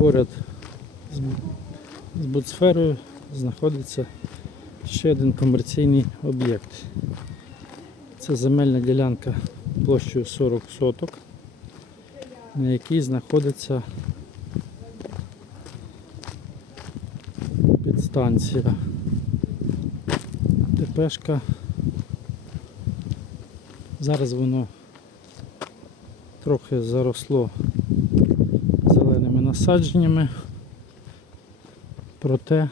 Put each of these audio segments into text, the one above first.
поряд з, Буцферою знаходиться ще один комерційний об'єкт. Це земельна ділянка площею 40 соток, на якій знаходиться підстанція ТПшка. Зараз воно трохи заросло насадженнями, проте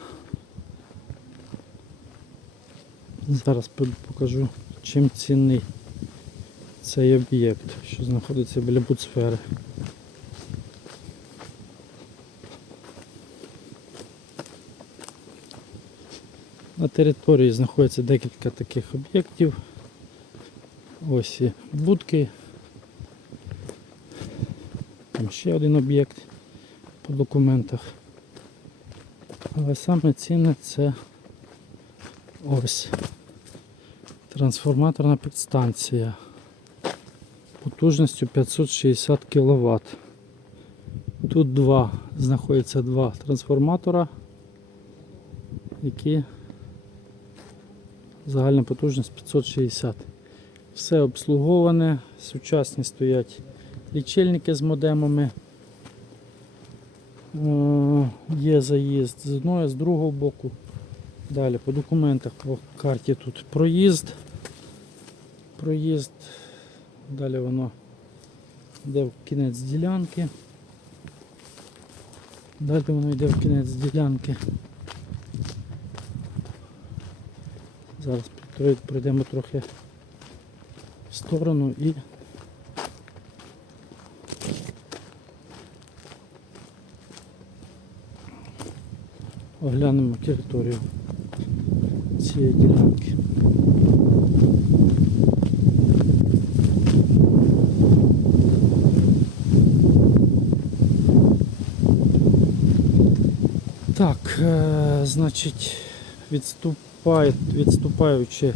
зараз покажу, чим цінний цей об'єкт, що знаходиться біля буцфери. На території знаходиться декілька таких об'єктів. Ось і будки. Там ще один об'єкт по документах. Але саме цінне це ось трансформаторна підстанція потужністю 560 кВт. Тут два, знаходяться два трансформатора, які загальна потужність 560. Все обслуговане, сучасні стоять лічильники з модемами. Є заїзд з одного, з другого боку. Далі по документах по карті тут проїзд. Проїзд. Далі воно йде в кінець ділянки. Далі воно йде в кінець ділянки. Зараз прой- пройдемо трохи в сторону і оглянемо територію цієї ділянки. Так, е, значить, відступає, відступаючи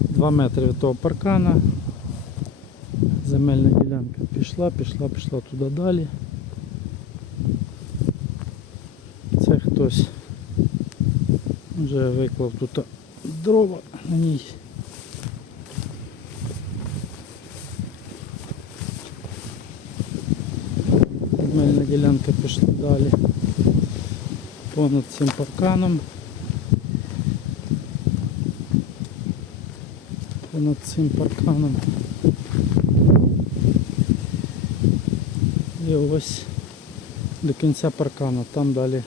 2 метри від того паркана, земельна ділянка пішла, пішла, пішла туди далі. Це хтось вже виклав тут дрова на ній. Земельна ділянка пішла далі понад цим парканом. Понад цим парканом. І ось до кінця паркану, там далі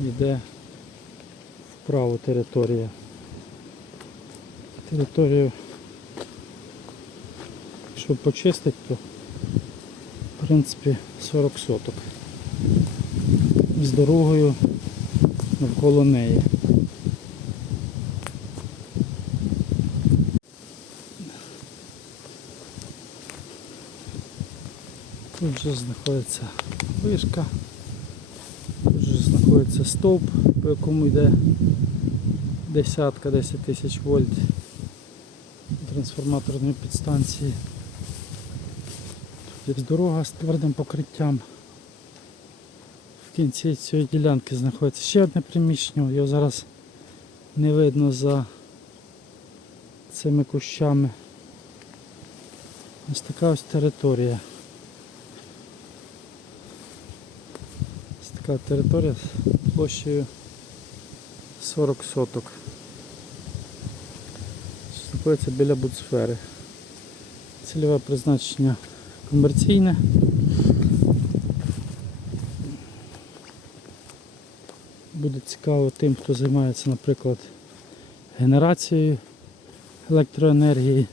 йде вправо територія. Територію, якщо почистити, то в принципі 40 соток з дорогою навколо неї. Тут же знаходиться вишка, тут же знаходиться стовп, по якому йде десятка 10 тисяч вольт трансформаторної підстанції. Тут є дорога з твердим покриттям. В кінці цієї ділянки знаходиться ще одне приміщення, його зараз не видно за цими кущами. Ось така ось територія. Така територія площею 40 соток. Знаходиться біля будсфери. Цільове призначення комерційне. Буде цікаво тим, хто займається, наприклад, генерацією електроенергії,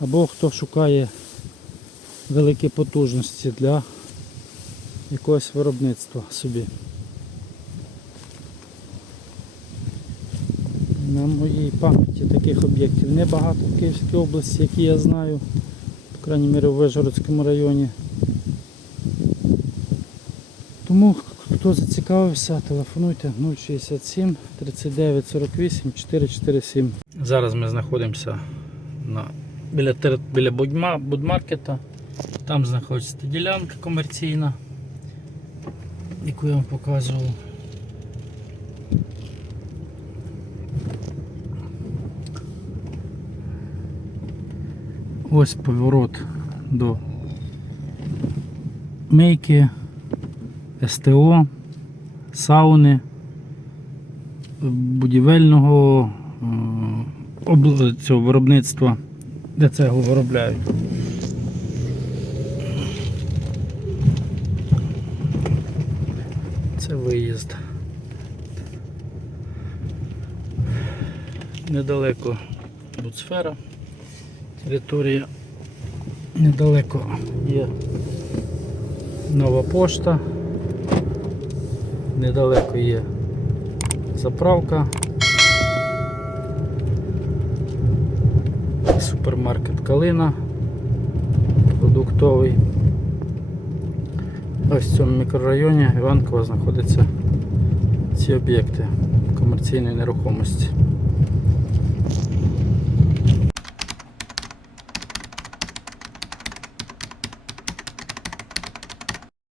або хто шукає великі потужності для якогось виробництва собі. На моїй пам'яті таких об'єктів небагато в Київській області, які я знаю, по крайній мірі в Вижгородському районі. Тому хто зацікавився, телефонуйте 067 39 48 447. Зараз ми знаходимося на, біля, біля Будмаркета. Там знаходиться ділянка комерційна. Яку я вам показував. Ось поворот до мейки, СТО, сауни, будівельного е, цього виробництва, де цегу виробляють. Це виїзд. Недалеко Буцфера. Територія недалеко є нова пошта. Недалеко є заправка. Супермаркет Калина продуктовий. Ось в цьому мікрорайоні Іванкова знаходяться ці об'єкти комерційної нерухомості.